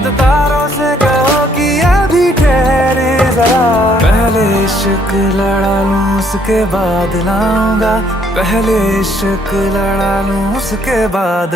चांद तारों से कहो कि अभी ठहरे जरा, पहले इश्क लड़ा लूं उसके बाद लाऊंगा, पहले इश्क लड़ा लूं उसके बाद